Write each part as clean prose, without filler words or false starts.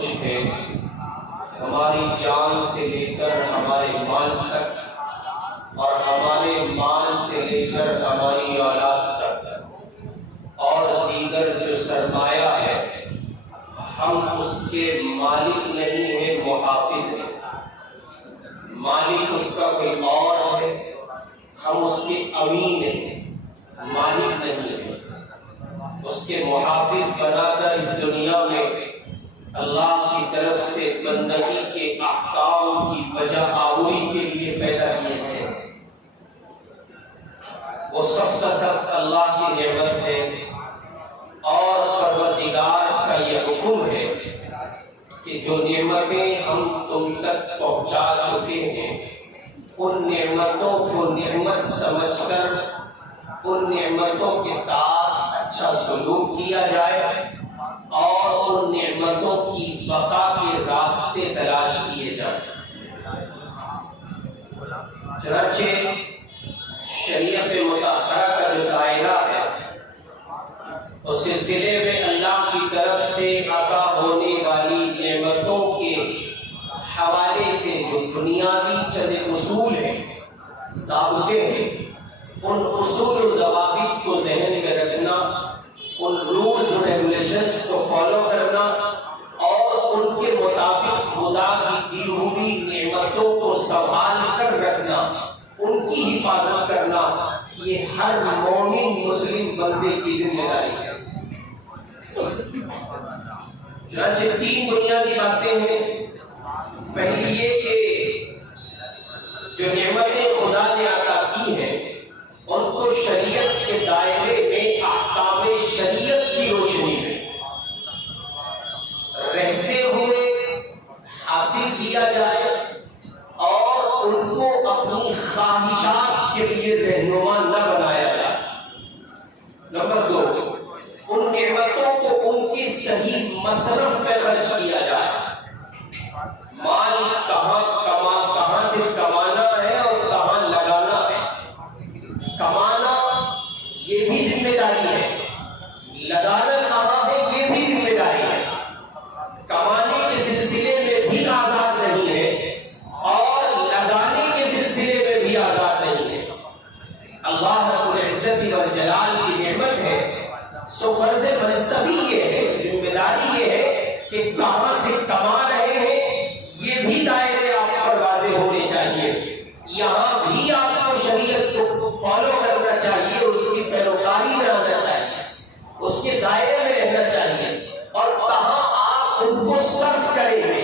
کچھ ہے، ہماری جان سے لے کر ہمارے مال تک، اور ہمارے مال سے لے کر ہماری اولاد تک، اور دیگر جو سرمایہ ہے، ہم اس کے مالک نہیں ہیں، محافظ ہیں۔ مالک اس کا کوئی اور ہے، ہم اس کے امین ہیں، مالک نہیں ہیں۔ اس کے محافظ بنا کر اس دنیا میں اللہ کی طرف سے بندگی کے احکام کی بجا آوری کے لیے پیدا کیے ہیں۔ وہ سب کا سب اللہ کی نعمت ہے، اور پروردگار کا یہ حکم ہے کہ جو نعمتیں ہم تم تک پہنچا چکے ہیں، ان نعمتوں کو نعمت سمجھ کر ان نعمتوں کے ساتھ اچھا سلوک کیا جائے، اور ان نعمتوں کی بقا کے راستے تلاش کیے جائیں۔ چنانچہ شریعت مطہرہ کا جو دائرہ ہے، اس سلسلے میں اللہ کی طرف سے عطا ہونے والی نعمتوں کے حوالے سے جو بنیادی چند اصول ہیں، ضابطے ہیں، ان اصول و ضوابط کو ذہن میں رکھنا، ان رولز و ریگولیشنز کو فالو کرنا، اور ان کے مطابق خدا کی دی ہوئی نعمتوں کو سنبھال کر رکھنا، ان کی حفاظت کرنا، یہ ہر مومن مسلم بندے کی ذمہ داری ہے۔ چنانچہ تین بنیادی باتیں ہیں۔ پہلی یہ کہ جو نعمتیں خدا نے عطا کی ہیں، ان کو شریعت کے دائرے میں احکام شریعت کی روشنی میں رہتے ہوئے حاصل کیا جائے، اور ان کو اپنی خواہشات کے لیے رہنما نہ بنایا جائے۔ نمبر دو، ان نعمتوں کو ان کی صحیح مصرف پہ خرچ کیا جائے۔ مال کہاں سے کمانا ہے اور کہاں لگانا ہے۔ کمانا یہ بھی ذمہ داری ہے، لگانا کہاں ہے یہ بھی ذمہ داری ہے۔ کمانے کے سلسلے میں بھی آزاد نہیں ہے، اور لگانے کے سلسلے میں بھی آزاد نہیں ہے۔ اللہ رب العزت والجلال کی نعمت ہے، سو فرض منصبی یہ ہے، ذمہ داری یہ ہے کہ کہاں سے کما رہے ہیں یہ بھی دائرے آپ پر واضح ہونے چاہیے۔ یہاں بھی آپ کو شریعت کو فالو کرنا چاہیے، اس کی پیروکاری میں آنا چاہیے، اس کے دائرے میں رہنا چاہیے، اور کہاں آپ ان کو صرف کریں گے،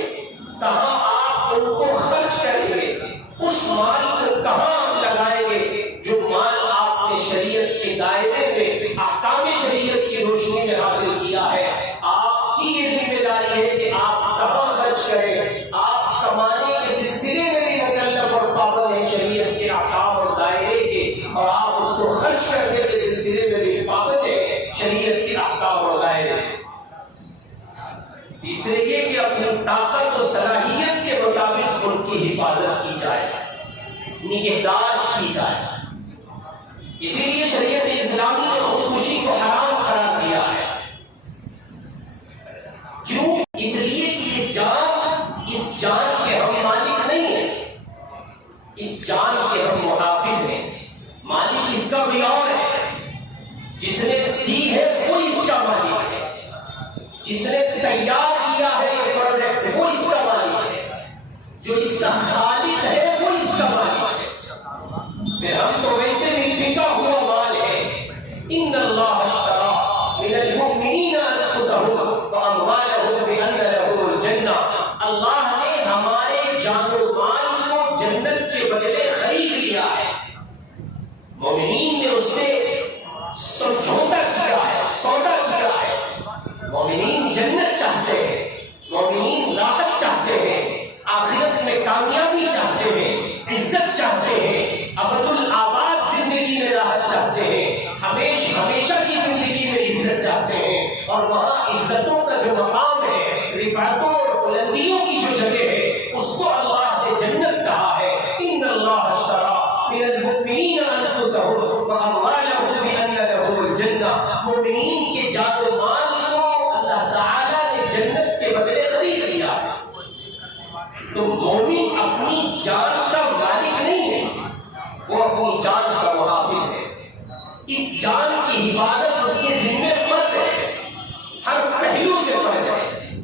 کہاں آپ ان کو خرچ کریں گے، اس مال کو کہاں لگائیں گے جو مال آپ نے شریعت کے دائرے میں احکام شریعت کی روشنی میں حاصل کیا ہے۔ آپ کی یہ ذمہ داری ہے کہ آپ کہاں خرچ کریں۔ آپ کمانے کے سلسلے میں بھی مکلف اور پابند ہیں شریعت کے احکام اور دائرے کے، اور آپ اس کو خرچ کرنے کے سلسلے میں بھی پابند ہیں شریعت کے احکام اور دائرے۔ تیسرے یہ کہ اپنی طاقت و صلاحیت کے مطابق ان کی حفاظت کی جائے، نگہداشت کی جائے۔ اسی لیے شریعت اسلامی نے خودکشی کو حرام قرار دیا ہے۔ کیوں؟ اس لیے کہ یہ جان، اس جان کے ہم مالک نہیں ہیں، اس جان کے ہم محافظ ہیں۔ مالک اس کا کوئی اور ہے، جس نے دی ہے وہ اس کا مالک ہے، جس نے تیار کیا ہے یہ پروڈکٹ وہ اس کا مالک ہے، جو اس کا خالق ہے وہ اس کا مالک ہے۔ پھر ہم تو ویسے بھی بکا ہوا مال ہے۔ ان اللہ اشتری من المؤمنین انفسهم واموالهم بان لهم الجنہ، اللہ نے ہمارے جان و مال کو جنت کے بدلے خرید لیا ہے۔ مومنین نے اس سے سمجھوتا کیا ہے، سودا کیا ہے۔ مومنین جنت چاہتے ہیں، مومنین راحت چاہتے ہیں، آخرت میں کامیابی چاہتے ہیں، عزت چاہتے ہیں، ابد الآباد زندگی میں راحت چاہتے ہیں، ہمیشہ کی زندگی میں عزت چاہتے ہیں، اور وہاں عزتوں کا جو مقام ہے، رفعتوں اور بلندیوں کی جو جگہ ہے، اس کو اللہ نے جنت کہا ہے۔ ان اللہ اشتری من المؤمنین انفسهم واموالهم بان لهم الجنہ، مومنین کے تو مومن اپنی جان کا مالک نہیں ہے، وہ اپنی جان کا محافظ ہے۔ اس جان کی حفاظت اس کے ذمہ فرض ہے، ہر پہلو سے فرض ہے۔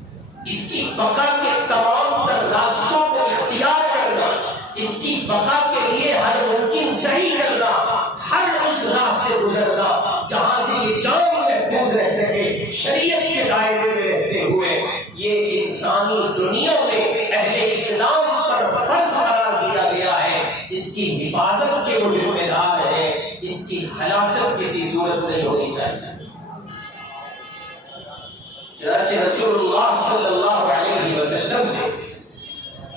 اس کی بقا کے تمام تر راستوں کو اختیار کرنا، اس کی بقا کے لیے ہر ممکن صحیح کرنا، ہر اس راہ سے گزرنا جہاں سے یہ جان محفوظ رہ سکے شریعت کے دائرے میں رہتے ہوئے، یہ انسانی دنیا میں اہل اسلام پر فرض قرار دیا گیا ہے۔ اس کی حفاظت کے وہ ذمہ دار ہے، اس کی ہلاکت کسی صورت نہیں ہونی چاہیے۔ چنانچہ رسول اللہ صلی اللہ علیہ وسلم نے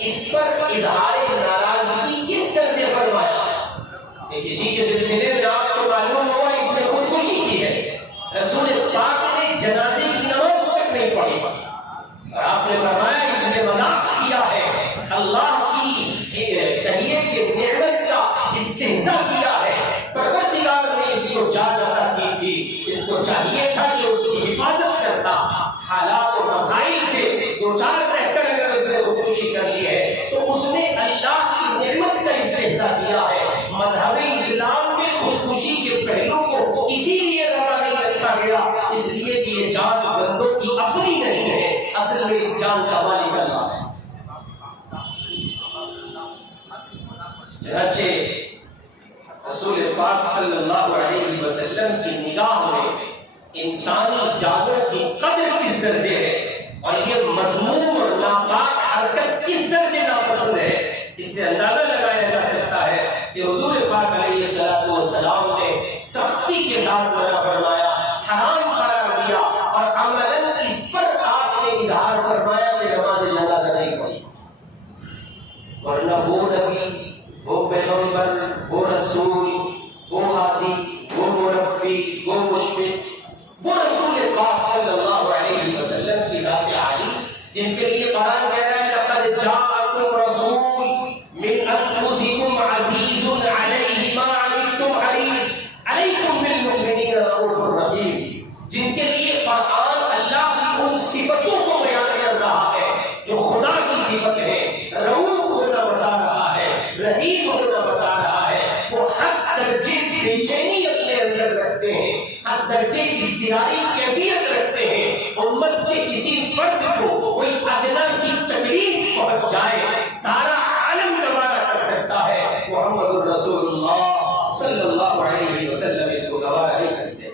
اس پر اظہار ناراضگی اس درجے فرمایا کہ کسی کے سلسلے میں آپ کو معلوم ہوا اس نے خودکشی کی ہے، رسول پاک نے جنازے کی نماز تک نہیں پڑھی اور آپ نے فرمایا اس نے مذاق کیا ہے، اللہ کی تحیے کی نعمت کا استہزاء کیا ہے۔ پروردگار نے اس کو جان عطا کی تھی، اس کو چاہیے تھا کہ اس کی حفاظت کرتا، حالات و مسائل سے دو چار رہ کر اگر اس نے خودکشی کر لی ہے تو اس نے اللہ کی نعمت کا استہزاء کیا ہے۔ مذہب اسلام میں خودکشی کے پہلو کو اسی لیے روا نہیں رکھا گیا، اس لیے کہ یہ جان بندوں کی اپنی نہیں ہے، اصل میں اس جان کا مالک اللہ ہے۔ چنانچہ رسول پاک صلی اللہ علیہ وسلم کی نگاہ میں انسانی جانوں کی قدر کس درجے ہے اور یہ مذموم اور ناپاک حرکت کس درجے ناپسند ہے، اس سے اندازہ لگایا جا سکتا ہے کہ حضور پاک علیہ السلام نے سختی کے ساتھ منع فرمایا، حرام قرار دیا اور عملاً اس پر آپ نے اظہار فرمایا کہ نماز جنازہ نہیں پڑھی، ورنہ وہ نبی، وہ پیغمبر، وہ رسول، وہ ہادی، وہ مربی، وہ مشفق، وہ رسول پاک صلی اللہ علیہ وسلم کی ذات عالی جن کے لیے قرآن کہہ رہا ہے لقد جاءکم رسول من انفسکم عزیز علیہ ما عنتم حریص علیکم بالمؤمنین رؤوف رحیم، جن کے لیے قرآن اللہ کی ان صفتوں کو بیان کر رہا ہے جو خدا کی صفت ہے، رؤوف ہونا بتا رہا ہے، رحیم ہونا بتا رہا ہے، وہ حق درجے بے چینی اپنے اندر رکھتے ہیں، حق درجے ازدیاری کیفیت رکھتے ہیں، امت کے کسی فرد کو کوئی ادنا سی تکلیف پہنچ جائے سارا عالم گوارا کر سکتا ہے، محمد الرسول اللہ صلی اللہ علیہ وسلم اس کو گوارا نہیں کرتے۔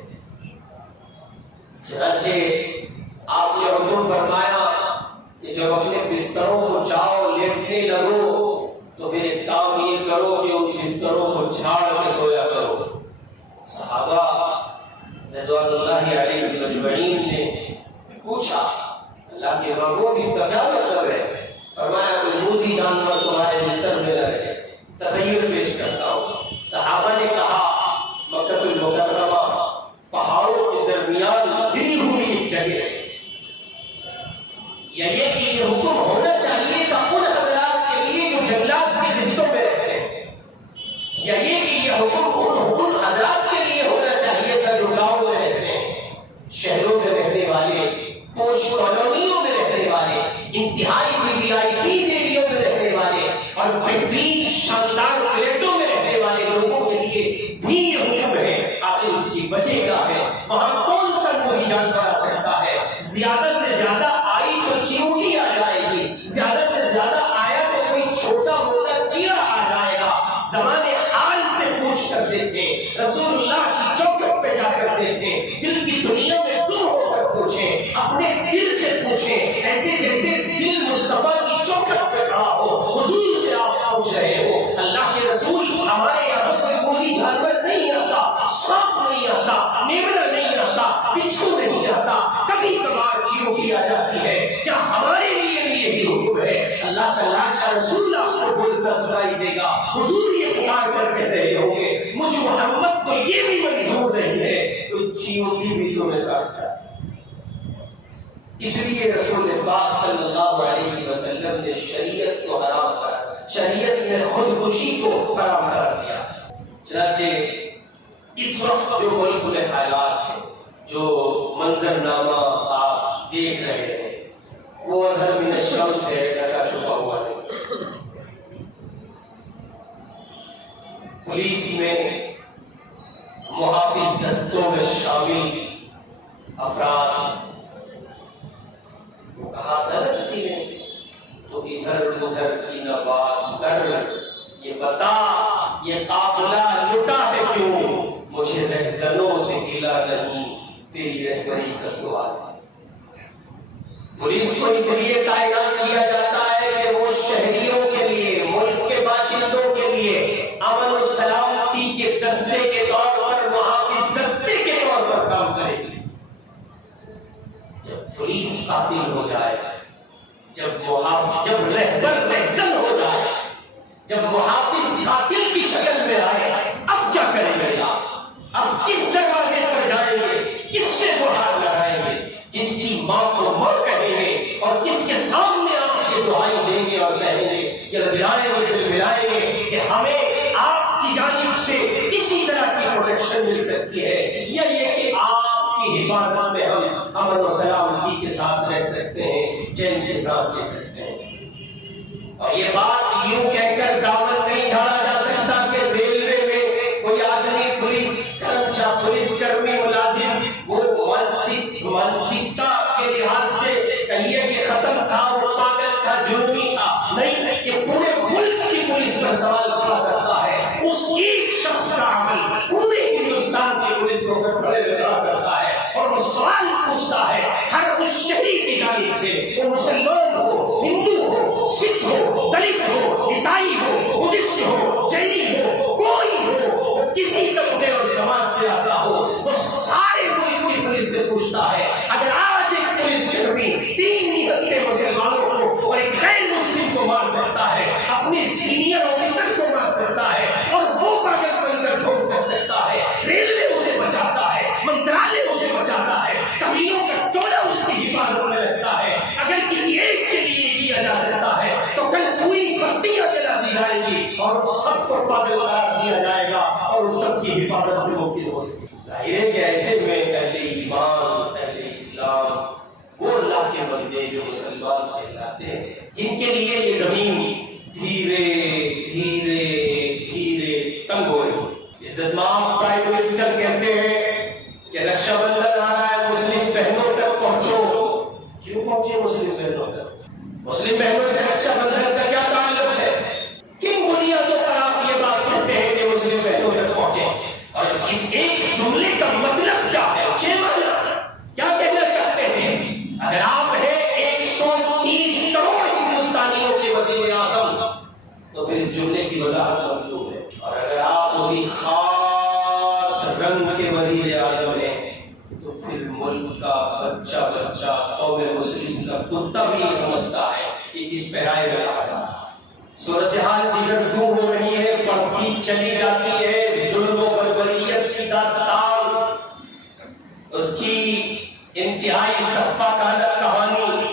چنانچہ آپ نے حکم فرمایا کہ جب اپنے بستروں کو جاؤ لیٹنے لگو تو پھر ایک کام یہ کرو کہ ان بستروں کو جھاڑ کے سویا کرو۔ صحابہ رضوان اللہ علیہ مجمعین نے پوچھا اللہ کے محبوب اس کا کیا مطلب ہے؟ فرمایا کوئی موذی جانور تمہارے بستر میں نہ رہے، تخیل پیش کرتا ہوں۔ صحابہ نے کہا مکہ المکرمہ پہاڑوں کے درمیان گھری ہوئی ایک جگہ ہے، یا یہ کہ یہ حکم ہونا چاہیے تھا ان حضرات کے لیے جو جنگلات کے خطوں میں رہتے ہیں، یا یہ کہ یہ حکم ان حضرات کے لیے ہونا چاہیے تھا جو گاؤں میں رہتے ہیں، شہروں میں رہنے والے، پوش کالونیوں میں رہنے والے، انتہائی VIP ایریوں میں رہنے والے اور بہترین شاندار فلیٹوں میں رہنے والے لوگوں کے لیے بھی یہ حکم ہے۔ آخر اس کی وجہ کیا ہے؟ وہاں کون سا کوئی جانور آ سکتا ہے؟ زیادہ سے زیادہ آئی تو چیونٹی آ جائے گی، زیادہ سے زیادہ آیا تو کوئی چھوٹا موٹا کیڑا آ جائے گا۔ زمانے حال سے پوچھ کرتے تھے، رسول اللہ کی چوکھٹ پہ جا کرتے تھے، دل کی دنیا میں دور ہو کر پوچھیں، اپنے دل سے پوچھیں، ایسے جیسے دل مصطفیٰ کی چوکھٹ پہ کھڑا ہو، حضور سے آپ پوچھ رہے ہو۔ اللہ کے رسول ہمارے یہاں کوئی موذی جانور نہیں آتا، سانپ نہیں آتا، نیولا نہیں آتا، بچھو نہیں آتا، کبھی کبھار چیونٹی آ جاتی ہے، کیا ہمارے لیے بھی یہی حکم ہے؟ اللہ کا رسول آپ کو بولتا سنائی دے گا، حضور یہ پکار کر کہہ رہے ہوں گے مجھ محمد کو یہ بھی منظور نہیں ہے تو چیونٹی بھی تمہیں کاٹ جائے۔ اس لیے رسول پاک صلی اللہ علیہ وسلم نے شریعت کو حرام کرا، شریعت نے خودکشی کو حرام کرا دیا۔ چنانچہ اس وقت جو ملک حالات ہیں، جو منظرنامہ آپ دیکھ رہے ہیں، وہ اظہر من الشمس ہے، ڈھکا چھپا ہوا نہیں۔ پولیس میں محافظ دستوں میں شامل افراد وہ کہا تھا نا کسی نے، تو ادھر ادھر کی نہ بات کر، یہ بتا یہ قافلہ لٹا ہے کیوں، مجھے رہزنوں سے گلا نہیں تیری رہبری کا سوال۔ پولیس کو اس لیے تعینات کیا جاتا ہے کہ وہ شہریوں کے لیے، ملک کے باشندوں کے لیے امن و سلامتی کے دستے کے طور پر، محافظ دستے کے طور پر کام کرے گی۔ جب پولیس قاتل ہو جائے، جب رہبر رہزن ہو جائے، جب محافظ قاتل کی شکل میں آئے، اب کیا کریں گے آپ؟ اب کس دروازے پر جائیں گے؟ کس سے گہار لگائیں گے؟ کس کی ماں کو ماں کہیں گے اور کس کے سامنے آپ کی دعائی دیں گے اور کہیں گے کہ لبرائیں گے، دل ملائیں گے کہ ہمیں آپ کی جانب سے کسی طرح کی پروٹیکشن مل سکتی ہے، یا یہ کہ آپ کی حفاظت میں ہم امن و سلامتی کے ساتھ رہ سکتے ہیں، چین کے ساتھ لے سکتے ہیں۔ اور یہ بات یوں کہہ کر دامن نہیں جھاڑا جا سکتا کہ ریلوے میں کوئی آدمی پولیس کرمی ملازم وہ مانسکتا کے لحاظ سے کہیے کہ ختم تھا، وہ پاگل تھا، جنونی تھا، نہیں، یہ پورے ملک کی پولیس پر سوال کھڑا کرتا ہے۔ اس ایک شخص کا عمل پورے ہندوستان کی پولیس کو کھڑے کھڑا کرتا ہے اور وہ سوال پوچھتا ہے ہر اس شہید کی جانب سے، وہ مسلمان ہو، ہندو ہو، سکھ ہو، دلت ہو، عیسائی ہو، بدھسٹ ہو، جینی ہو، کوئی ہو، کسی طبقے اور سماج سے آتا ہو، وہ سارے ملک کی پولیس سے پوچھتا ہے اگر آج ایک پولیس کرمی 3 نہتے مسلمانوں کو اور ایک غیر مسلم کو مار سکتا ہے، اپنے سینئر آفیسر کو مار سکتا ہے اور وہ پاگل بن کر ڈھونڈ کر سکتا ہے، ریلوے اسے بچاتا ہے، منترالیہ اسے بچاتا ہے، کمیوں کا ٹولہ اس کی حفاظت میں رہتا ہے، اگر کسی ایک کے لیے کیا جا سکتا ہے تو کل پوری بستیاں جلا دی جائیں گی اور سب کو پاگل قرار دیا جائے گا اور ان سب کی حفاظت بھی ممکن ہو سکتی ہے۔ ظاہر ہے کہ ایسے میں اہل ایمان، اہل اسلام، وہ اللہ کے بندے جو مسلمان کہلاتے ہیں، جن کے لیے یہ زمین دھیرے دھیرے دھیرے تنگ ہو رہی ہے۔ عزت مآب پرائم منسٹر کہتے ہیں کہ رکشا بندھن آ رہا ہے، مسلم بہنوں تک پہنچو۔ کیوں پہنچے مسلم بہنوں تک؟ مسلم بہنوں سے رکشا بندھن کا کیا تعلق ہے؟ کن بنیادوں پر آپ یہ بات کرتے ہیں کہ مسلم بہنوں تک پہنچے؟ اور اس ایک جملے کا مطلب کیا ہے؟ کیا کہنا چاہتے ہیں؟ اگر آپ ہیں 130 کروڑ ہندوستانیوں کے وزیر اعظم تو پھر اس جملے کی وضاحت مطلوب ہے، اور اگر آپ اسی خاص رنگ کے وزیر اعظم ہیں تو پھر ملک کا بچہ قوم مسلم کا کتا بھی یہ سمجھتا ہے کہ کس پہرائے میں رہا جا رہا ہے۔ صورتحال دیگر دور ہو رہی ہے، بڑھتی چلی جاتی ہے، ظلم و بربریت کی داستان، اس کی انتہائی صفحہ کالہ کہانی۔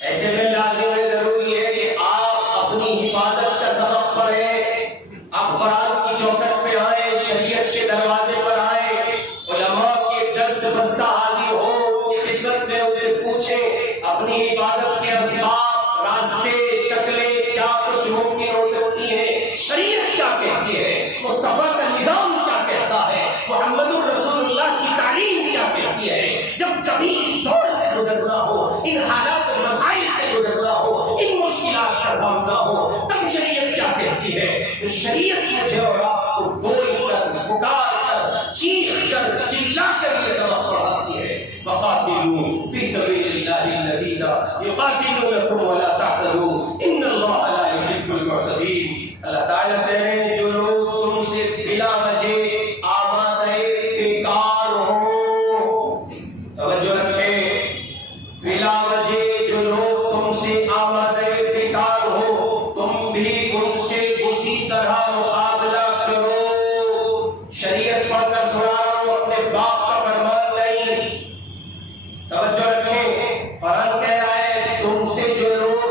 ایسے میں لازم ہے، ضروری ہے کہ آپ اپنی حفاظت کا سبق پڑھیں، اخبارات کی چوکھٹ پہ آئیں، شریعت کے دروازے پر آئیں، علماء کے دست بستہ حاضر ہو، ان کی خدمت میں ان سے پوچھیں اپنی حفاظت کے اسباب، راستے، شکلیں کیا کچھ ممکن ہو سکتی ہیں، شریعت کیا کہتی ہے، مصطفیٰ کا نظام کیا کہتا ہے، محمد الرسول اللہ کی تعلیم کیا کہتی ہے۔ جب کبھی اس دور سے گزرنا ہو، ان حالات و مسائل سے گزرنا ہو، ان مشکلات کا سامنا ہو، تب شریعت کیا کہتی ہے؟ تو شریعت مجھے اور آپ کو بول کر، پکار کر، چیخ کر، چلا کر یہ سبق پڑھاتی ہے۔ وَقَاتِلُوا فِي سَبِيلِ اللَّهِ الَّذِينَ يُقَاتِلُونَكُمْ وَلَا تَعْتَدُوا إِنَّ اللَّهَ لَا يُحِبُّ الْمُعْتَدِينَ۔ اللہ تعالیٰ کہہ رہے ہیں جو لوگ تم سے بلا وجہ آمادہ بیکار ہوں، توجہ رکھیں، بلا وجہ جو لوگ تم سے آمادہ بیکار ہو، تم بھی ان سے اسی طرح مقابلہ کرو۔ شریعت پڑھ کر سنا رہا ہوں، اپنے باپ کا فرمان نہیں، توجہ رکھیں۔ قرآن کہہ رہا ہے تم سے جو لوگ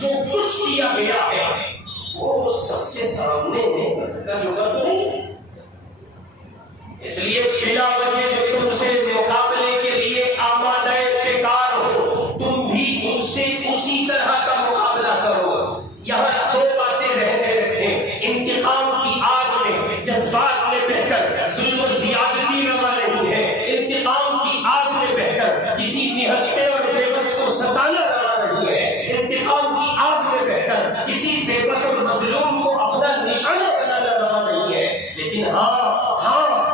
جو کچھ کیا گیا ہے وہ سب کے سامنے کا جگہ تو نہیں. اس لیے بلا وجہ جو تم سے مقابلے کے لیے آمادہ بیکار ہو تم بھی ان سے اسی طرح کا مقابلہ کرو. یہاں دو باتیں ذہن میں رکھیں. انتقام کی آگ میں جذبات میں بہ کر ظلم و زیادتی روا نہیں ہے. انتقام کی آگ میں بہ کر کسی نہتے اور بے بس کو ستانا روا نہیں ہے. انتقام کی آگ میں بہ کر کسی بے بس اور مظلوم کو اپنا نشانہ بنانا روا نہیں ہے. لیکن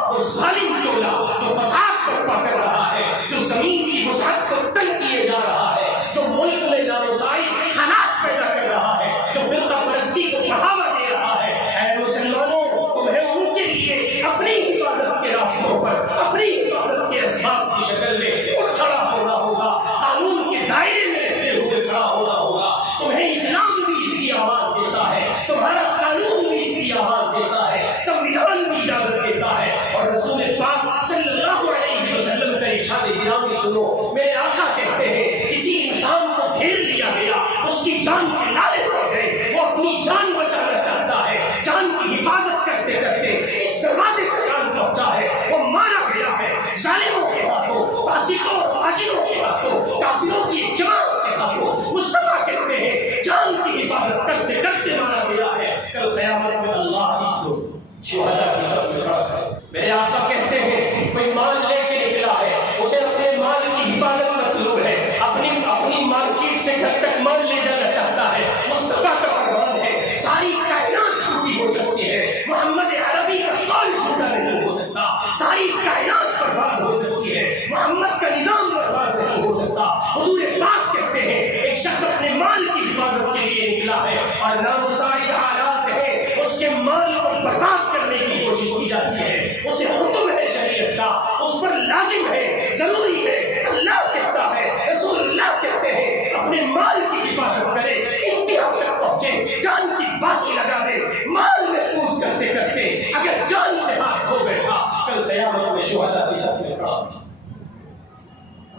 وہ ظالم ٹولہ جو فساد برپا کر رہا ہے, جو زمین کی وسعت کو تنگ کیے جا رہا ہے, جو ملک میں نامساعی حالات پیدا کر رہا ہے, جو فرقہ پرستی کو بڑھاوا دے رہا ہے, اے مسلمانوں تمہیں ان کے لیے اپنی حفاظت کے راستوں پر اپنی حفاظت کے اسباب کی شکل میں اٹھ کھڑا ہونا ہوگا. قانون کے دائرے میں رہتے ہوئے کھڑا ہونا ہوگا. تمہیں اسلام بھی اس کی آواز دیتا ہے, تمہارا قانون بھی اس کی آواز دیتا ہے, سنویدھان بھی اجازت دیتا ہے. اور رسول پاک صلی اللہ علیہ وسلم کا ارشاد گرامی سنو. میرے آقا کہتے ہیں کسی انسان کو گھیر لیا گیا, اس کی جان کے لالے پڑ گئے, وہ اپنی جان بچانا چاہتا ہے, جان کی حفاظت کرتے کرتے اس دروازے پر جان پہنچا ہے, وہ مارا گیا ہے ظالموں کے ہاتھوں, فاسقوں اور فاجروں کے ہاتھوں, کافروں کی جماعت کے ہاتھوں. مصطفیٰ کہتے ہیں جان کی حفاظت کرتے کرتے مارا گیا ہے. کل قیامت میں اللہ اس کو شہداء کی صف میں کھڑا کرے. میرے آقا کہتے ہیں کوئی مال لے کے نکلا ہے, اسے اپنے مال کی حفاظت مطلوب ہے, اپنی مارکیٹ سے گھر تک مال لے جانا چاہتا ہے. مصطفیٰ کا فرمان ہے ساری کائنات جھوٹی ہو سکتی ہے, محمد عربی کا قول جھوٹا نہیں ہو سکتا. ساری کائنات برباد ہو سکتی ہے, محمد کا نظام برباد نہیں ہو سکتا. حضور پاک کہتے ہیں ایک شخص اپنے مال کی حفاظت کے لیے نکلا ہے اور نامساعد حالات ہے, اس کے مال کو برباد کرنے کی کوشش کی جاتی ہے. اسے حکم ہے شریعت کا, اس پر لازم ہے, ضروری ہے. اللہ کہتا ہے, رسول اللہ کہتے ہیں اپنے مال کی حفاظت کرے, انتہا تک پہنچے, جان کی باسی لگا دے, مال محفوظ کرتے کرتے اگر جان سے ہاتھ دھو بیٹھا کل قیامت میں شہداء کی صف میں کھڑا.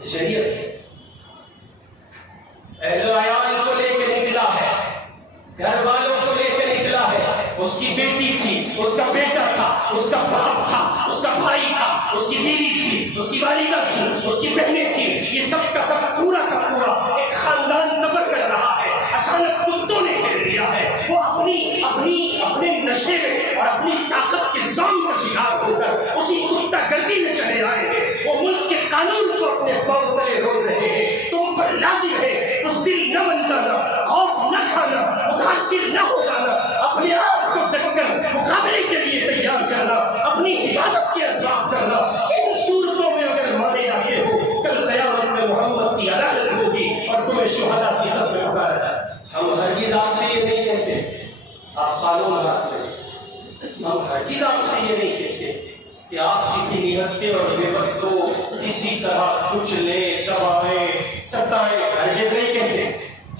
شریعت ہے. اہل عیال کو لے کے نکلا ہے, گھر والوں کو لے کے نکلا ہے, اس کی بیٹی تھی, اس کا بیٹا تھا, اس کا باپ تھا, اس کا بھائی تھا, اس کی بیوی تھی, اس کی والدہ تھی, اس کی بہنیں تھی, یہ سب کا سب پورا کا پورا ایک خاندان سفر کر رہا ہے. اچانک کتوں نے گھیر لیا ہے, وہ اپنے نشے میں اور اپنی طاقت کے زوم کا شکار ہو کر اسی کتا گردی میں چلے آئے ہیں. وہ ملک کے قانون کو اپنے پاؤں تلے رول رہے ہیں. تم پر لازم ہے بزدل نہ بن جانا, خوف نہ کھانا, متاثر نہ ہو جانا, اپنے آپ کو ڈٹ کر مقابلے کے لیے تیار کرنا, اپنی حفاظت کے اسباب کرنا. ان صورتوں میں اگر مارے جاتے ہو کل قیامت میں محمد کی عدالت ہوگی اور تمہیں شہداء کی صف میں پکارا جائے. ہم ہرگز آپ سے یہ نہیں کہتے آپ قانون ہاتھ لیں, ہم ہرگز آپ سے یہ نہیں کہتے کہ آپ کسی نہتے اور بے بس کو کسی طرح کچلیں, دبائیں, ستائیں, ہرگز نہیں کہتے.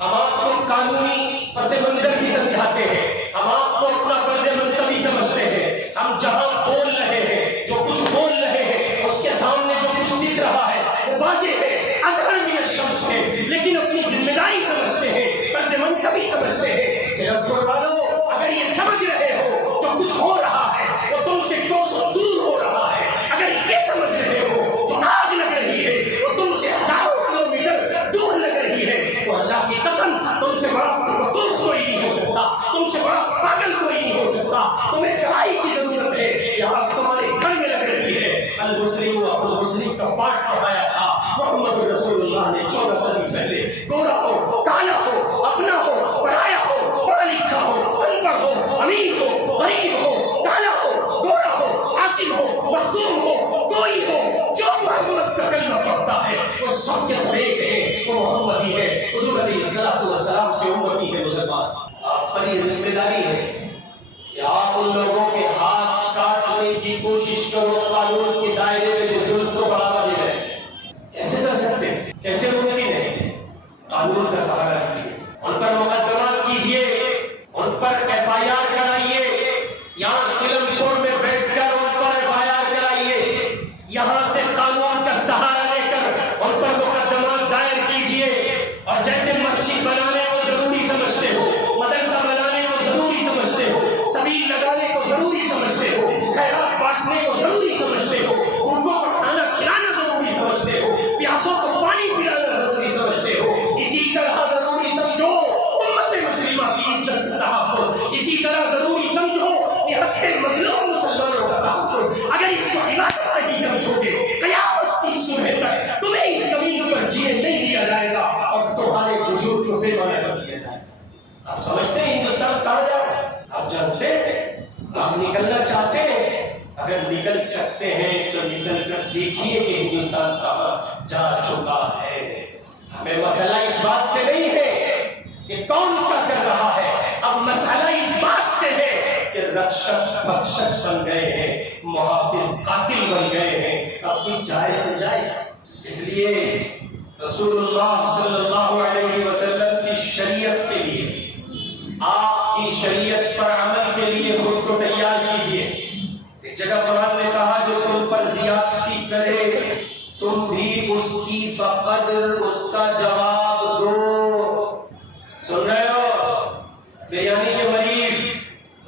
ہم آپ کو قانونی پس منظر بھی سمجھاتے ہیں, ہم آپ کو اپنا فرض منصبی سمجھتے ہیں. ہم جہاں بول رہے ہیں, جو کچھ بول رہے ہیں, اس کے سامنے جو کچھ دکھ رہا ہے وہ واضح ہے, اظہر من الشمس ہے, لیکن اپنی ذمہ داری سمجھتے ہیں, فرض منصبی سمجھتے ہیں. صرف قربانو اگر یہ سمجھ رہے ہو جو کچھ ہو رہا ہے وہ تم سے کوسوں دور ہو رہا ہے, اگر یہ سمجھ رہے ہو جو آگ لگ رہی ہے وہ تم سے ہزاروں کلومیٹر دور لگ رہی ہے, تو اللہ کی قسم تم سے بڑا وقوف کوئی نہیں ہو سکتا, تم سے بڑا پاگل کوئی نہیں ہو سکتا. تمہیں دعائی کی ضرورت ہے, یہاں تمہارے گھر میں لگ رہی ہے. المسلم المسلم کا پاٹ پڑھایا تھا محمد رسول اللہ نے 14 صدی پہلے. گورا ہو, کالا ہو, اپنا ہو, پڑھایا ہو, پڑھا لکھا ہو, ان پڑھ ہو, امیر ہو, غریب ہو, کالا ہو, گورا ہو, حاکم ہو, مخدوم ہو, کوئی ہو, جو محمد کا کلمہ پڑھتا ہے وہ سب کے سب ایک ہے, وہ محمد ہی ہے. حضور علیہ السلام کے امتی ہے مسلمان. آپ پر یہ ذمہ داری ہے کہ آپ ان لوگوں کے ہاتھ کاٹنے کی کوشش کرو قانون کے دائرے میں جو ظلم کو بڑھاوا دے رہے ہیں. کیسے کر سکتے ہیں, کیسے ممکن ہے؟ قانون کا سہارا لیجیے, ان پر مقدمات کیجیے, ان پر ایف آئی آر کرائیے, یہاں سلم پور میں بیٹھ کر ان پر ایف آئی آر کرائیے, یہاں سے قانون کا سہارا لے کر ان پر مقدمات دائر کیجیے, اور جیسے مسجد بنانے وہ ضروری کر دیا جائے. آپ سمجھتے ہیں ہندوستان کہاں جا رہا ہے؟ آپ جانتے ہیں؟ آپ نکلنا چاہتے ہیں؟ اگر نکل سکتے ہیں تو نکل کر دیکھیے کہ ہندوستان کہاں جا چکا ہے. ہمیں مسئلہ اس بات سے نہیں ہے کہ کون کیا کر رہا ہے، اب مسئلہ اس بات سے ہے کہ رکشک بخشک بن گئے ہیں، محافظ قاتل بن گئے ہیں. اب کوئی جائے تو جائے. اس لیے رسول اللہ صلی اللہ علیہ وسلم کی شریعت کے لیے، آپ کی شریعت پر عمل کے لیے خود کو تیار کیجئے. ایک جگہ قرآن نے کہا جو تم پر زیادتی کرے تم بھی اس کی بقدر اس کا جواب دو. سن رہے ہو؟ بریانی کے مریض،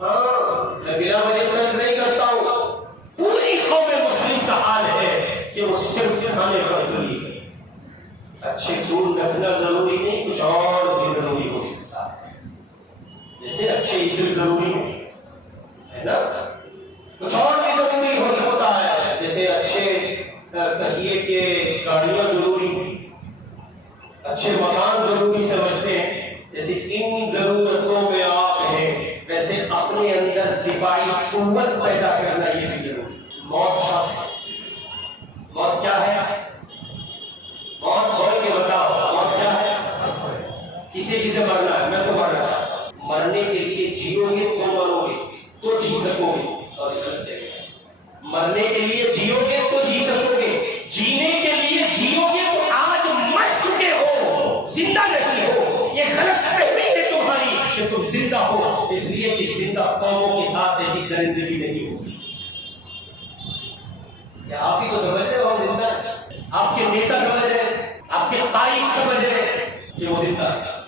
ہاں میں بلا وجہ طرز نہیں کرتا ہوں، پوری قوم مسلم کا حال ہے کہ وہ صرف کھانے پر تلی ہے. اچھے خون رکھنا ضروری نہیں، کچھ اور بھی ضروری ہو سکتا ہے. جیسے اچھے عشق ضروری ہے نا، کچھ اور بھی ضروری ہو سکتا ہے. جیسے اچھے کہیے کہ گاڑیاں ضروری ہیں، اچھے مکان ضروری سمجھتے ہیں. جیسے ان ضرورتوں میں آپ ہیں، ویسے اپنے اندر دفاعی قوت پیدا کرنا یہ بھی ضروری. موت ہے. موت کیا ہے؟ موت بول کے بتاؤ، موت کیا ہے؟ کسی کسی مرنا ہے. میں تو مرنا چاہتا ہوں. مرنے کے لیے جیو گے تو مرو گے تو جی سکو گے. مرنے کے لیے جیو گے تو جی سکو گے، جینے کے لیے جیو گے تو آج مر چکے ہو، زندہ نہیں ہو. یہ غلط فہمی ہے تمہاری کہ تم زندہ ہو، اس لیے کہ زندہ قوموں کے ساتھ ایسی درندگی نہیں ہوتی. کیا آپ ہی تو سمجھ رہے ہو ہم زندہ ہیں؟ آپ کے نیتا سمجھ رہے ہیں، آپ کے قائد سمجھ رہے ہیں کہ وہ زندہ ہے.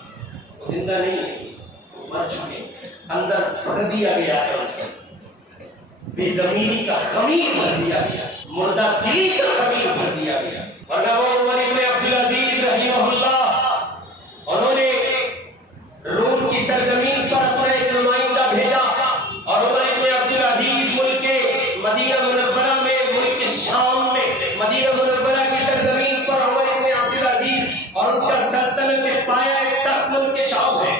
وہ زندہ نہیں ہے، وہ مر چکے. اندر پڑ دیا گیا ہے، بے زمینی کا خمیر بھر دیا گیا، مردہ دلی کا خمیر بھر دیا گیا. ورنہ وہ عمر ابن عبدالعزیز رحمہ اللہ، انہوں نے روم کی سرزمین پر اپنا ایک نمائندہ بھیجا، اور عمر ابن عبدالعزیز ملک مدینہ منورہ میں، ملک شام میں، مدینہ منورہ کی سرزمین پر عمر ابن عبدالعزیز اور ان کا سلطنت پایا ایک تخت ملک شام ہے.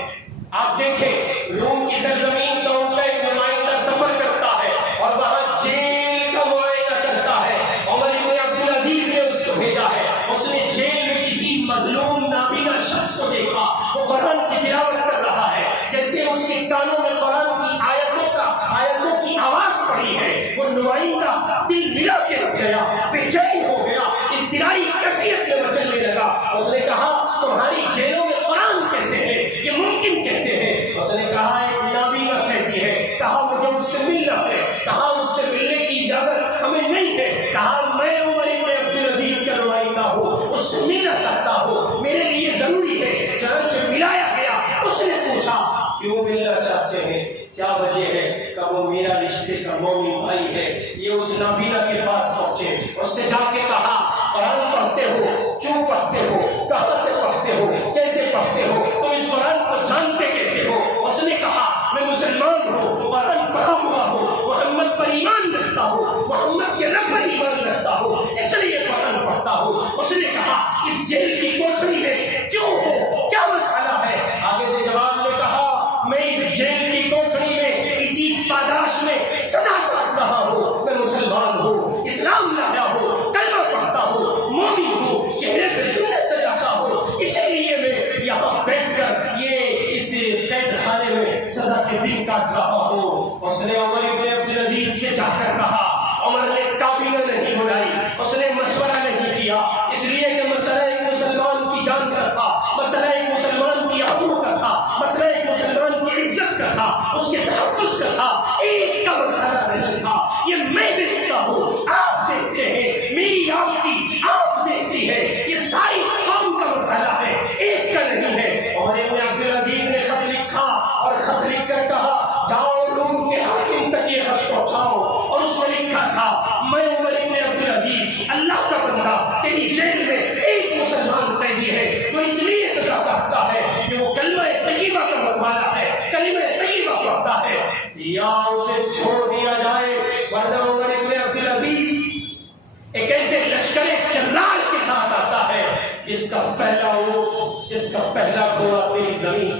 آپ دیکھیں روم کی سرزمین کا ان کا ایک نمائندہ سفر کرتا ہے اور وہاں جیل کا معائنہ کرتا ہے. عمر ابن عبدالعزیز نے اس کو بھیجا ہے. اس نے جیل میں کسی مظلوم نابینا شخص کو دیکھا، وہ قرآن کی تلاوت کر رہا ہے. جیسے اس کے کانوں میں قرآن کی آیتوں کی آواز پڑی ہے، وہ نمائندہ دل ملا کے رکھ گیا، بے چین ہو گیا، اضطرائی کیفیت میں مچلنے لگا. اس نے کہا تمہاری جیلوں میں قرآن کیسے ہے؟ یہ ممکن کیسے ہے؟ اس نے کہا ایک نابینا کہتی ہے. کہا مجھے اس سے ملنا ہے. کہا اس سے ملنے کی اجازت ہمیں نہیں ہے. کہا میں عمر ابن عبدالعزیز کا نمائندہ ہوں، اس سے ملنا چاہتا ہوں، میرے لیے ضروری ہے. چنانچہ ملایا گیا. اس نے پوچھا کیوں ملنا چاہتے ہیں، کیا وجہ ہے؟ کہ وہ میرا رشتے کا مومن بھائی ہے. یہ اس نابینا کے پاس پہنچے، اس سے جا کے کہا قرآن پڑھتے ہو، کیوں پڑھتے ہو، کہاں سے پڑھتے ہو، کیسے پڑھتے ہو، تم اس قرآن کو جانتے کیسے ہو؟ اس نے کہا میں مسلمان ہوں، قرآن پڑھا ہوا ہوں، محمد پر ایمان رکھتا ہوں، محمد کے رب پر ایمان رکھتا ہوں، اس لیے قرآن پڑھتا ہوں. اس نے کہا اس جیل کی کوٹھری میں کیوں ہو، کیا مسئلہ ہے؟ آگے سے جواب نے کہا میں اس جیل کی کوٹھری میں اسی پاداش میں سزا کاٹ رہا ہوں. میں مسلمان ہوں، اسلام لایا ہوں، کلمہ پڑھتا ہوں، مومن ہوں، چہرے پہ سنت سجاتا ہوں، اسی لیے میں یہاں بیٹھ کر یہ اس قید خانے میں سزا کے دن کاٹ رہا ہوں. اس نے عمر ابن عبدالعزیز سے جا کر کہا. عمر نے کابینہ نہیں بلائی، اس نے مشورہ نہیں کیا، اس لیے کہ مسئلہ ایک مسلمان کی جان کا تھا، مسئلہ ایک مسلمان کی آبرو کا تھا، مسئلہ ایک مسلمان کی عزت کا تھا، اس کے تحفظ کا تھا. ایک کا مسئلہ نہیں تھا. یہ میں دیکھتا ہوں، آپ دیکھتے ہیں، میری آپ کی آپ دیکھتی ہے، یہ ساری قوم کا مسئلہ ہے، ایک کا نہیں ہے. عمر ابن عبدالعزیز نے خط لکھا اور خط لکھ کر کہا جاؤ روم کے حاکم تک یہ خط پہنچاؤ. اور اس میں لکھا تھا میں عمر ابن عبدالعزیز اللہ کا بندہ، تیری جیل میں ایک مسلمان قیدی ہے تو اس لیے سزا کاٹتا ہے کہ وہ کلمہ طیبہ کا بتوانا ہے، کلمہ طیبہ پڑھتا ہے، یا اسے چھوڑ دیا جائے. ورنہ عمر ابن عبدالعزیز ایک ایسے لشکر جنرال کے ساتھ آتا ہے جس کا پہلا گھوڑا تیری زمین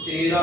13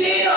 13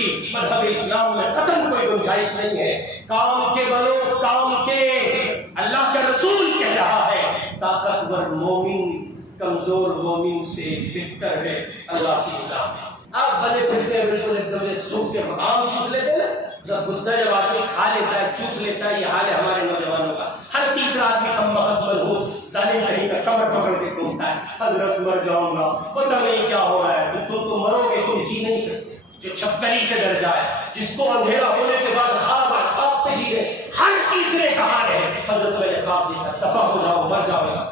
کی مذہب اسلام میں قطعاً کوئی گنجائش نہیں ہے. کام کے بنو کام کے. اللہ کا رسول کہہ رہا ہے طاقتور مومن کمزور مومن سے بہتر ہے اللہ کی نگاہ میں. آپ بنے پھرتے ہیں بالکل ایک دم سوکھ کے آم چوس لیتے ہیں نا, جب گدا جب آدمی کھا لیتا ہے چوس لیتا ہے, یہ حال ہے ہمارے نوجوانوں کا. ہر تیسرا آدمی کم وقت منحوس ظالم کہیں کا کمر پکڑ کے گھومتا ہے, حضرت مر جاؤں گا, پتہ نہیں کیا ہو رہا ہے, تم تو مرو گے, تم جی نہیں سکتے. جو چھپکلی سے ڈر جائے, جس کو اندھیرا ہونے کے بعد خواب پہ جی رہے, ہر تیسرے کا حال ہے حضرت میں نے خواب دیکھا, دفع ہو جاؤ مر جاؤ.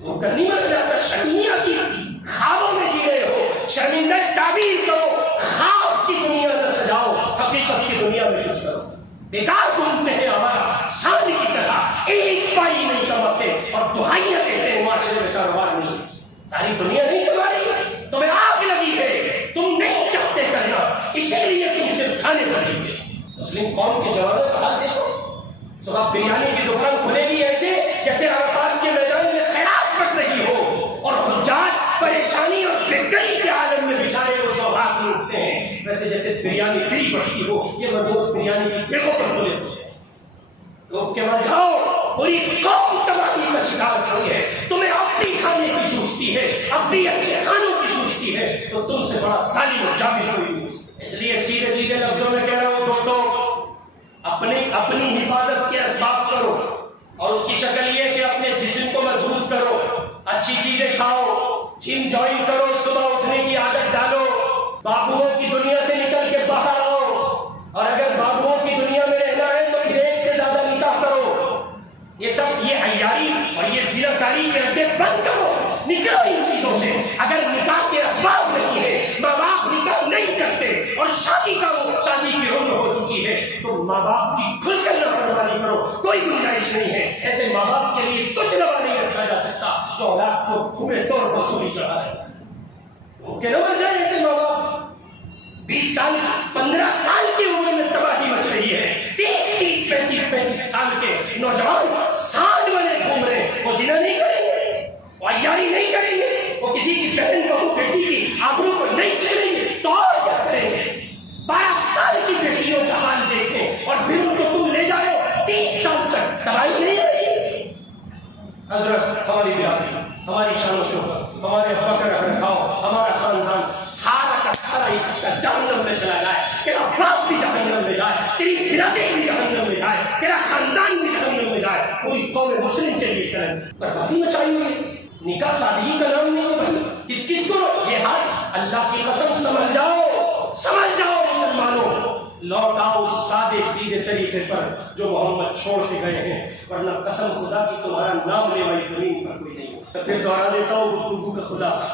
وہ کرنی مت جاتا, شرمیہ کی خوابوں میں جی رہے ہو, شرمندہ تعبیر کرو, خواب کی دنیا میں سجاؤ, حقیقت کی دنیا میں کچھ کرو. بیکار گھومتے ہیں ہمارا شان کی طرح, ایک پائی نہیں کماتے اور دہائیاں کہتے ہیں معاشرے میں کاروبار نہیں. ساری دنیا نہیں کما رہی, تمہیں آگ لگی ہے, تم نہیں چاہتے کرنا, اسی لیے تم صرف کھانے پر جیتے. مسلم قوم کے جوانوں کا حال دیکھو, صبح بریانی کی دکان کھلے گی ایسے جیسے عرفات کے میدان میں خیرات پڑ رہی ہو, اور حجاج پریشانی اور بےکری کے عالم میں بیچارے وہ سوغات لوٹتے ہیں, ویسے جیسے بریانی فری پڑتی ہو, یہ مدوس بریانی کی دیکھو پر کھلے ہوتے ہیں. روک کے مر جاؤ, پوری قوم تباہی کا شکار کھڑی ہے. تمہیں اپنی کھانے کی سوچتی ہے, اپنی اچھے کھانوں کی سوچتی ہے, تو تم سے بڑا ظالم اور جابر کوئی نہیں. اس لیے سیدھے سیدھے لفظوں میں کہہ رہا ہوں دوستو, اپنی حفاظت کے اسباب کرو, اور اس کی شکل یہ کہ اپنے جسم کو مضبوط کرو, اچھی چیزیں کھاؤ, جم جوائن کرو, صبح اٹھنے کی عادت ڈالو, بابوؤں کی دنیا سے نکل کے باہر آؤ, اور اگر بابوؤں کی دنیا میں رہنا ہے تو پھر ایک سے زیادہ نکاح کرو. یہ سب یہ عیاری اور یہ زینتکاری کے اڈے بند کرو, نکلو ان چیزوں سے. اگر نکاح کے اسباب نہیں ہے, ماں باپ نکاح نہیں کرتے اور شادی کی عمر ہو چکی ہے, تو ماں باپ کی کھل کر نافرمانی کرو, کوئی گنجائش نہیں ہے. ایسے ماں باپ کے لیے کچھ روا نہیں رکھا جا سکتا جو اولاد کو پورے طور پر سوری چڑھا ہے. کہ نہ مر جائے ایسے ماں باپ. 20 سال 15 سال کی عمر میں تباہی مچ رہی ہے, 30 35 سال کے نوجوان سانڈ بنے گھوم رہے ہیں. وہ زنا نہیں کریں گے, وہ عیاری نہیں کریں گے, وہ کسی کی بہن بہو بیٹی کی آبرو کو نہیں کچلیں گے, تو اور کیا کریں گے. 12 سال کی بیٹیوں کا حال دیکھیں اور پھر ان کو تم لے جاؤ 30 سال تک, تباہی نہیں رہی. حضرت ہماری برادری, ہماری شان و شوکت, ہمارے ابا کا رکھ رکھاؤ, ہمارا خاندان سارا کا سارا جہنم میں چلا جائے, تیرا باپ بھی جہنم میں جائے, تیری برادری بھی جہنم میں جائے, تیرا خاندان بھی جہنم میں جائے, پوری قوم مسلم کے لیے کریں بربادی مچائی ہوئی. نکاح سادگی کا نام نہیں ہے بھائی. کس کس کو یہ حال, اللہ کی قسم سمجھ جاؤ مسلمانوں, لوٹ آؤ اس سادے سیدھے طریقے پر جو محمد چھوڑ کے گئے ہیں, ورنہ قسم خدا کی تمہارا نام لے والی زمین پر کوئی نہیں. پھر دوہرا دیتا ہوں گفتگو کا خلاصہ.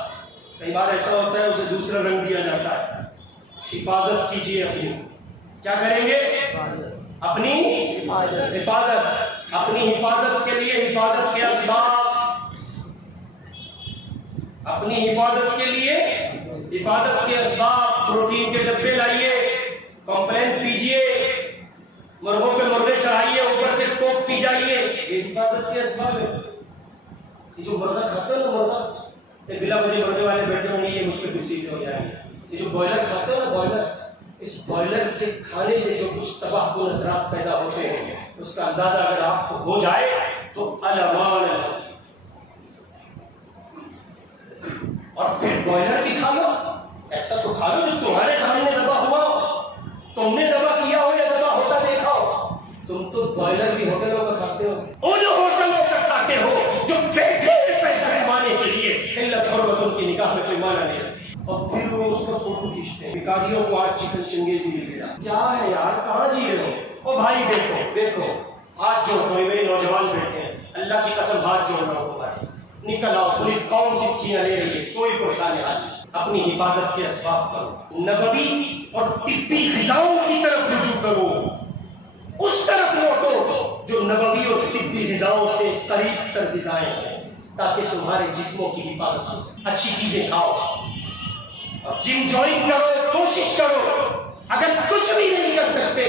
کئی بار ایسا ہوتا ہے اسے دوسرا رنگ دیا جاتا ہے. حفاظت کیجیے اپنی. کیا کریں گے؟ اپنی حفاظت. اپنی حفاظت کے لیے حفاظت کے اسباب, اپنی حفاظت کے لیے حفاظت کے اسباب. پروٹین کے ڈبے لائیے, کمپلین پیجیے, مرغوں پہ مردے چڑھائیے, اوپر سے کوک پی جائیے. یہ حفاظت کے اسباب ہے. یہ جو مرغہ کھاتے ہیں نا, مرغہ یہ بلا وجہ مرغے والے بیٹھے ہوں گے, یہ مجھ پہ بسیج ہو جائیں گے. یہ جو بوائلر کھاتے ہیں نا, بوائلر, اس بوائلر کے کھانے سے جو کچھ تباہ کن اثرات پیدا ہوتے ہیں, اس کا اندازہ اگر آپ کو ہو جائے تو الامان ہے. اور پھر بوائلر بھی کھا لو, ایسا تو کھا لو جو تمہارے سامنے ذبح ہوا ہو, تم نے ذبح کیا ہو یا ذبح ہوتا دیکھا ہو. تم تو بوائلر بھی ہوٹلوں کا کھاتے ہو, ان ہوٹلوں کا کھاتے ہو جو بیٹھے ہوئے پیسہ کمانے کے لیے علت حرمت ان کی نگاہ میں کوئی معنی نہیں رکھتی. اور پھر وہ اس کا فوٹو کھینچتے ہیں. بھکاریوں کو آج چکن چنگیزی مل گیا. کیا ہے یار, کہاں جی رہے ہو؟ او بھائی دیکھو ہاتھ جوڑ دو, میرے نوجوان بیٹھے ہیں, اللہ کی قسم ہاتھ جوڑ رہا ہوں تمہارے. نکل آؤ, پوری قوم سسکیاں لے رہی ہے, کوئی پریشان نہیں. اپنی حفاظت کے اسباب کرو, نبوی اور طبی غذاؤں کی طرف رجوع کرو, اس طرف لوٹو جو نبوی اور طبی غذاؤں سے قریب تر غذائیں ہیں, تاکہ تمہارے جسموں کی حفاظت ہو سکے. اچھی چیزیں کھاؤ, جم جوائن کرو, کوشش کرو. اگر کچھ بھی نہیں کر سکتے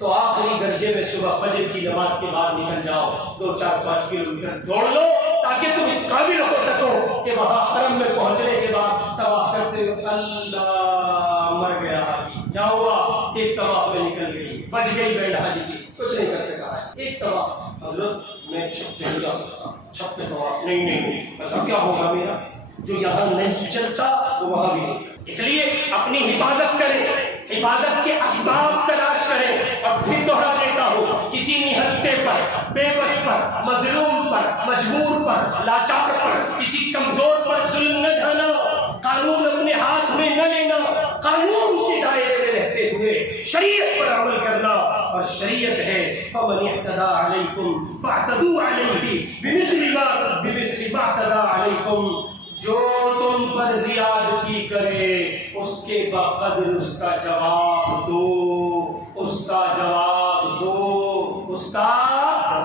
تو آخری درجے میں صبح فجر کی نماز کے بعد نکل جاؤ, 2-4-5 کلومیٹر دوڑ لو, تاکہ تم اس قابل ہو سکو کہ وہاں حرم میں پہنچنے کے بعد طواف کرتے ہوئے اللہ مر گیا حاجی, کیا ہوا؟ ایک طواف میں نکل گئی، بچ گئی بینڈ حاجی کی، کچھ نہیں کر سکا ہے، ایک طواف۔ حضرت میں چھپ چل جا سکتا، چھپ پہ طواف نہیں، اللہ کیا ہوگا میرا؟ جو یہاں نہیں چلتا وہ وہاں بھی نہیں چلتا۔ اس لیے اپنی حفاظت کریں، حفاظت کے اسباب تلاش کریں۔ اور پھر دوہرا دیتا ہوں، کسی نہتے پر، بے بس پر، مظلوم پر، مجبور پر، لاچار پر، کسی کمزور پر ظلم نہ ڈھانا، قانون اپنے ہاتھ میں نہ لینا، قانون کے دائرے میں رہتے ہوئے شریعت پر عمل کرنا۔ اور شریعت ہے فَمَنِ اعْتَدَىٰ عَلَيْكُمْ فَاعْتَدُوا عَلَيْهِ بِمِثْلِ مَا اعْتَدَىٰ عَلَيْكُمْ۔ جو تم پر زیادتی کرے اس کے بقدر اس کا جواب دو، اس کا جواب دو، اس کا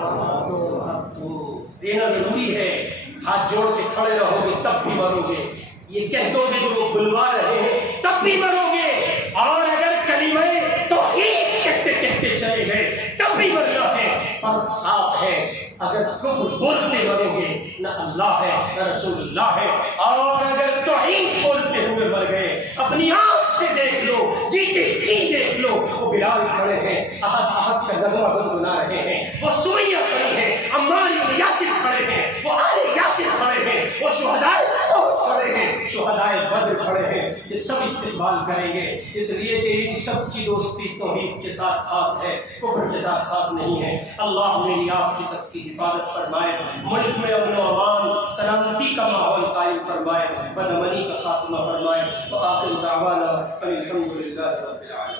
جواب دو۔ دینا ضروری ہے۔ ہاتھ جوڑ کے کھڑے رہو گے تب بھی مرو گے، یہ کہہ دو گے جو وہ بلوا رہے ہیں تب بھی مرو گے، اور اگر کلمہ توحید کہتے کہتے چلے گئے تب بھی مرنا ہے۔ فرق صاف ہے، اگر کفر بولتے مرو گے نہ اللہ ہے نہ رسول اللہ ہے، اور اگر توحید بولتے ہوئے مر گئے اپنی آنکھ سے دیکھ لو، جیتے جی دیکھ لو، وہ بلال کھڑے ہیں احد احد کا نغمہ گنگنا رہے ہیں، وہ سمیہ کھڑی ہیں، عمار بن یاسر کھڑے ہیں، وہ آل یاسر کھڑے ہیں، وہ شہدائے احد کھڑے ہیں، شہدائے بدر کھڑے ہیں۔ یہ سب استقبال کریں گے، اس لیے کہ ان سب کی دوستی توحید کے ساتھ خاص ہے، کفر کے ساتھ خاص نہیں ہے۔ اللہ میری آپ کی سب کی حفاظت فرمائے، ملک میں امن و امان سلامتی کا ماحول قائم فرمائے، بدامنی کا خاتمہ فرمائے۔ وآخر دعوانا ان الحمد للہ رب العالمین۔